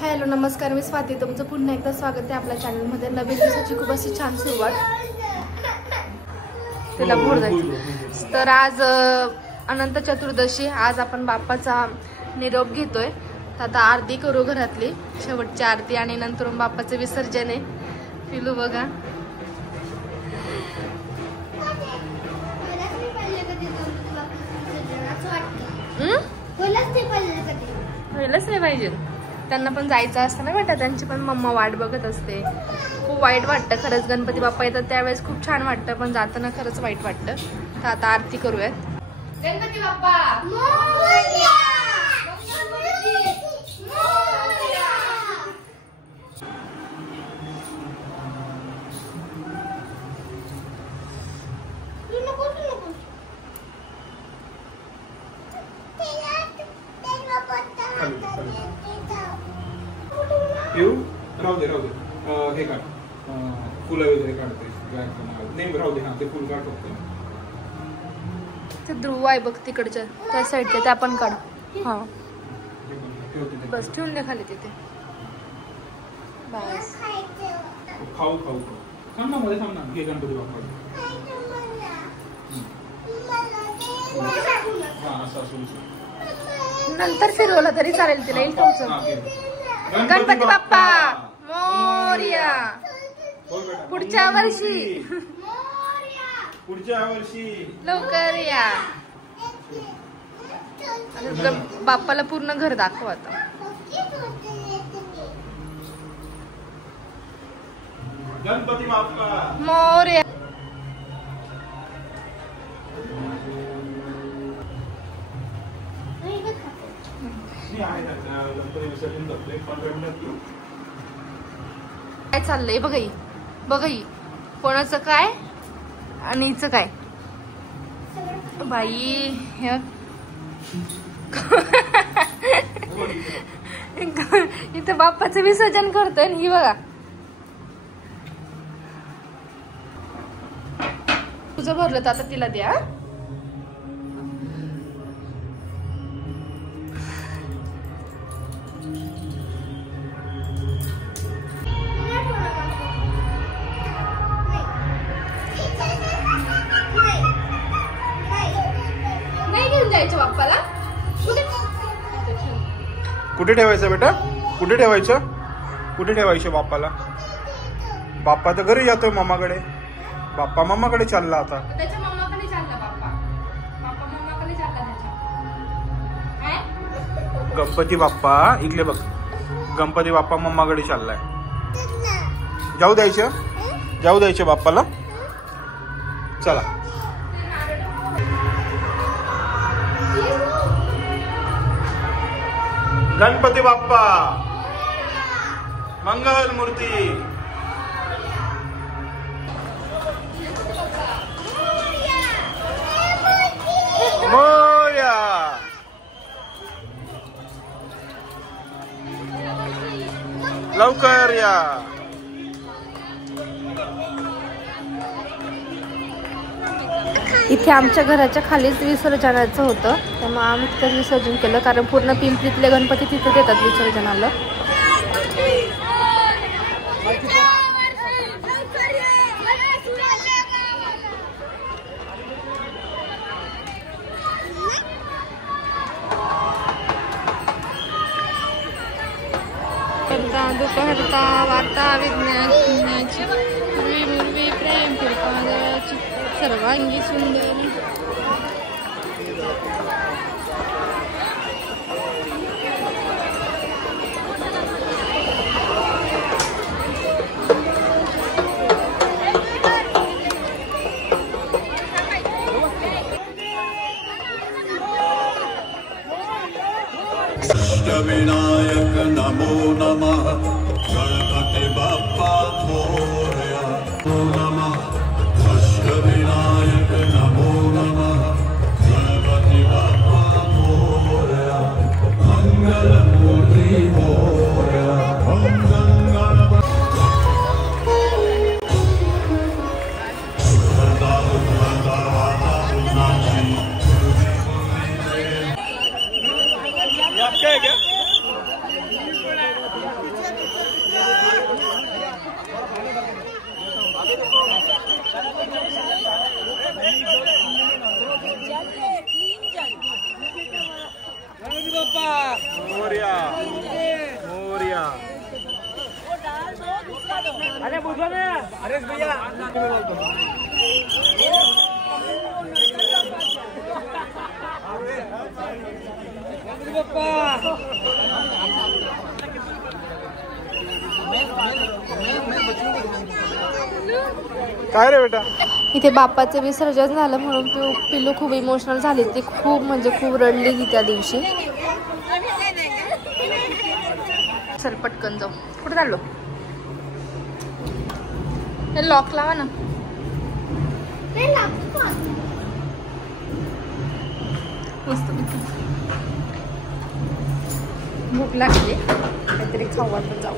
Hello नमस्कार, मी स्वाती. तुमचं पुन्हा एकदा स्वागत आहे आपल्या चॅनलमध्ये. नवीन दिवसाची खूप अशी छान सुरुवात. तिला भोर जायचं तर आज अनंत चतुर्दशी. आज आपण बाप्पाचा निरोप घेतोय. आता आरती करू घरातली, शेवटची आरती, आणि नंतर बाप्पाचं विसर्जन आहे. पिलू बघा पहिलंच नाही पाहिजे. त्यांना पण जायचं असतं ना बेटा, त्यांची पण मम्मा वाट बघत असते. खूप वाईट वाटतं खरंच. गणपती बाप्पा येतात त्यावेळेस खूप छान वाटतं, पण जाताना खरंच वाईट वाटतं. तर आता आरती करूयात. गणपती बाप्पा मोरया, येऊ राहू दे हे काढ, फुलं वगैरे काढते. नाही राहू दे. हा ते फुल काढ फक्त. ते ध्रुव आहे बघ तिकडच्या त्या साईडचे, ते आपण काढ. हा बस ठेवून दे खाली तिथे. बस खाऊ थांब ना, मध्ये थांब ना. घे गणपती बाप्पा. हा असं असं नंतर फिरवलं तरी चालेल तिला. येईल तुमचं. गणपती बाप्पा मोरया. पुढच्या वर्षी लवकर या. बाप्पाला पूर्ण घर दाखव आता. गणपती बाप्पा मोरया. काय चाललंय बघाई कोणाचं काय आणि हिचं काय. बाई इथं बाप्पाचं विसर्जन करतोय. ही बघा, तुझं भरलं तर आता तिला द्या. बाप्पाला कुठे ठेवायचं बेटा? कुठे ठेवायचं बाप्पाला? बाप्पा तर घरी जातोय मम्माकडे. बाप्पा मम्माकडे चालला आता. त्याच्या मम्माकडे चालला बाप्पा मम्माकडे चालला त्याच्या. गणपती बाप्पा इकडे बघ. गणपती बाप्पा मम्माकडे चाललाय. जाऊ द्यायचं बाप्पाला. चला. गणपती बाप्पा मंगल मूर्ती. मोरया. लवकर या. इथे आमच्या घराच्या खालीच विसर्जनाचं होतं, त्यामुळे आम्ही तिथं विसर्जन केलं. कारण पूर्ण पिंपरीतले गणपती तिथे देतात विसर्जनाला. दुपहरता वार्ता विज्ञानाची पूर्वी प्रेम फिरपाची सर्वांगी सुंदर. विनायक नमो नमः. गणपती बाप्पा मोरया. नमः विनायक नमो नमः. गणपती बाप्पा मोरया. मंगल मूर्ती मोरया. क्या है क्या? काय रे बेटा? इथे बाप्पाचं विसर्जन झालं म्हणून पिल्लू खूप इमोशनल झाली. ती खूप म्हणजे खूप रडली ती त्या दिवशी. चल पटकन जाऊ. कुठे चाललो? हे लॉक लावा ना. मस्त भूक लागली, काहीतरी खाऊ वाटत. जाऊ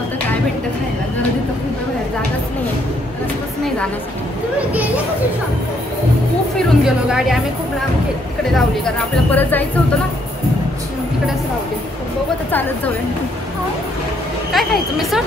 आता काय भेटतं खायला? गर्दी तर खूप बाहेर जागाच नाही, रस्ताच नाही जाण्यासाठी. खूप फिरून गेलो. गाडी आम्ही खूप लांब तिकडे लावली कारण आपल्याला परत जायचं होतं ना, तिकडेच लावली. बघू आता चालत जाऊया. काय खायचं? मिसळ?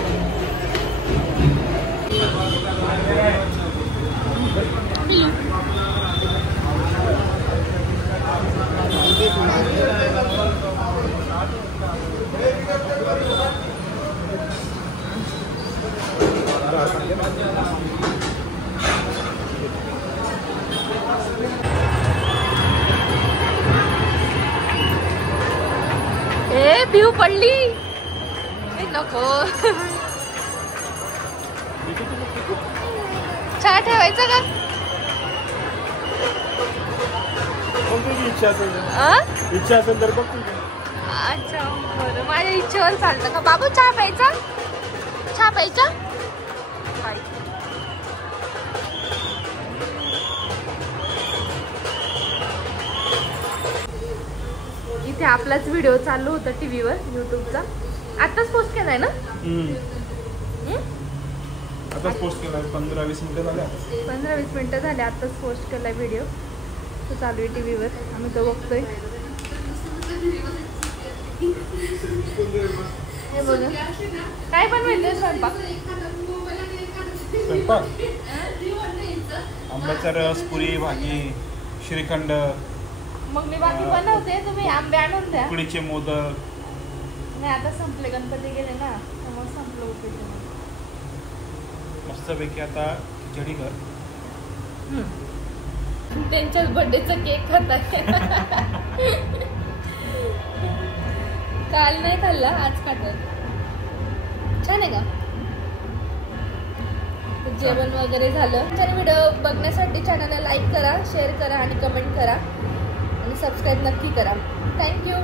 ए भिव पडली. नको. चहा ठेवायचा का? इच्छा असेल तर बघ. अच्छा बरं, माझ्या इच्छेवर चालतं का? बाबू चहा प्यायचा? चहा प्यायचा? इथे आपलाच व्हिडिओ चालू होता टीव्हीवर, युट्यूबचा. आताच पोस्ट केलाय ना? आताच पोस्ट केलाय. 15-20 मिनिटं झाले. 15-20 मिनिटं झाले. आताच पोस्ट केलाय व्हिडिओ. तो चालू आहे टीव्हीवर, आम्ही तो बघतोय. हे बघा काय बनवायचंय स्वयंपाक? आंब्याचा रस, पुरी भाजी, श्रीखंड. मग मी बाकी बनवते, तुम्ही आंबे आणून द्या. उकडीचे मोदक. नाही आता संपले, गणपती गेले ना, त्यामुळे संपलं उकडीचे मोदक. मस्तपैकी आता खिचडी कर. त्यांच्याच बर्थडेचा केक खाताय. काल नाही खाल्ला, आज खातात. छान आहे का? जेवण वगैरे झालं. तर व्हिडिओ बघण्यासाठी चॅनलला लाईक करा, शेअर करा आणि कमेंट करा आणि सबस्क्राईब नक्की करा. थँक्यू.